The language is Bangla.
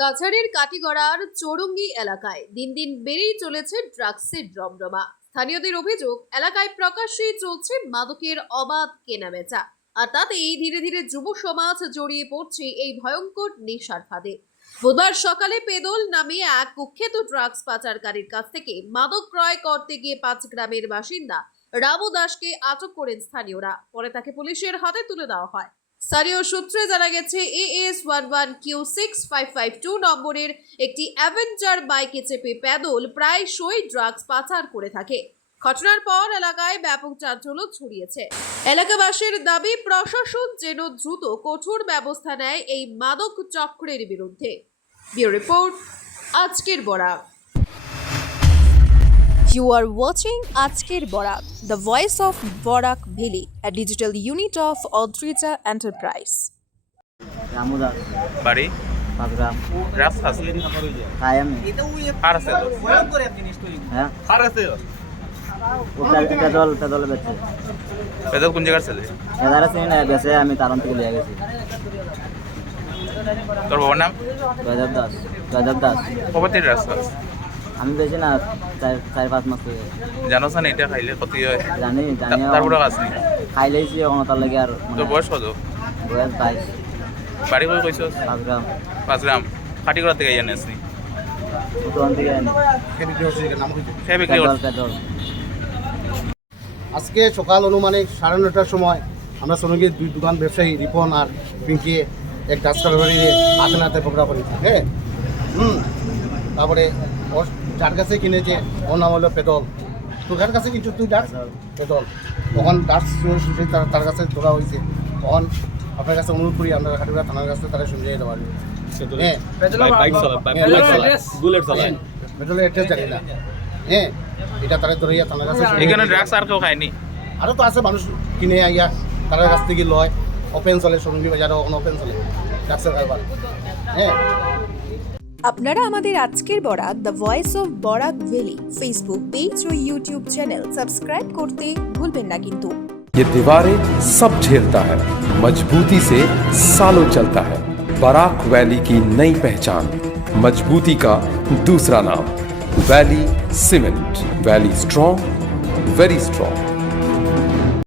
কাছাড়ের কাটিগড়ার চৌরঙ্গি এলাকায় দিন দিন বেড়েই চলেছে ড্রাগসের রমরমা। স্থানীয়দের অভিযোগ এলাকায় প্রকাশ্যেই চলছে মাদকের অবাধ কেনাবেচা। আর তাতেই ধীরে ধীরে যুব সমাজ জড়িয়ে পড়ছে এই ভয়ঙ্কর নেশার ফাঁদে। বুধবার সকালে পেদল নামে এক কুখ্যাত ড্রাগস পাচারকারীর কাছ থেকে মাদক ক্রয় করতে গিয়ে পাঁচ গ্রামের বাসিন্দা রামু দাসকে আটক করেন স্থানীয়রা। পরে তাকে পুলিশের হাতে তুলে দেওয়া হয়। স্থানীয় সূত্রে জানা গেছে AS one one Q six five five two নম্বরের একটি অ্যাভেঞ্জার বাইকে চেপে প্যাদল প্রায়শই ড্রাগস পাচার করে থাকে। ঘটনার পর এলাকায় ব্যাপক চাঞ্চল্য ছড়িয়েছে। এলাকাবাসীর দাবি, প্রশাসন যেন দ্রুত কঠোর ব্যবস্থা নেয় এই মাদক চক্রের বিরুদ্ধে। ব্যুরো রিপোর্ট, আজকের Bora You are watching Ajker Borak, the voice of Borak Valley, a digital unit of Odrija Enterprise. Ramu Das বাড়ি রাস আছে আমি। আর আছে হ্যাঁ। আর আছে পেদল পেদল বেচে। পেদল কোন জায়গার ছেলে? এদারে চিনি না বেচে আমি তারন থেকে লিয়ে গেছি। তোর বাবার নাম? জয়দেব দাস। জয়দেব দাস। রাস্তা আমি বেশি না চার চার পাঁচ মাস থেকে জানোস না এটা খাইলে ক্ষতি হয়। জানি জানি তা- তারপরে কাজ নেই। খাইলেইছি এখন তার লাগে আর তোর বয়স কত বয়স বাইশ বাড়ি কই কইছস পাঁচ গ্রাম পাঁচ গ্রাম খাটি করা থেকে জানিস নি? উত্তরণ থেকে আনি। সে বিক্রি পেদল করছিস পেদল আজকে সকাল অনুমানিক সাড়ে নটার সময় আমরা সোনগীর দুই দোকান ব্যবসায়ী রিপন আর পিঙ্কি এক ব্যাপারী হাতে নাতে পকড়া করেছি হ্যাঁ হুম তারপরে ওর যার কাছে কিনেছে ওর নাম হলো পেটল তোর কার কাছে কিছু তুই ডাক। পেটল তখন ডাক শুনে তার কাছে ধরা হয়েছে। তখন আপনার কাছে অনুরোধ করি আমরা হাটিবা থানার কাছে তারা শুনে যেতে পারি হ্যাঁ। পেট্রোলের অ্যাড্রেস জানি না। হ্যাঁ এটা তারা ধরিয়া থানার কাছে এখানে ড্রাগস আর কেউ খায়নি? আরও তো আছে মানুষ কিনে আইয়া তার কাছ থেকে লয়। ওপেন চলে সরঙ্গি বাজারে ওখানে ওপেন চলে। ডাক্তার কারবার। হ্যাঁ। আপনারা আমাদের আজকের Barak the voice of Barak valley Facebook page O YouTube channel subscribe করতে ভুলবেন না কিন্তু ये दीवारें सब झेलता है मजबूती से सालों चलता है बराक वैली की नई पहचान मजबूती का दूसरा नाम valley cement valley strong very strong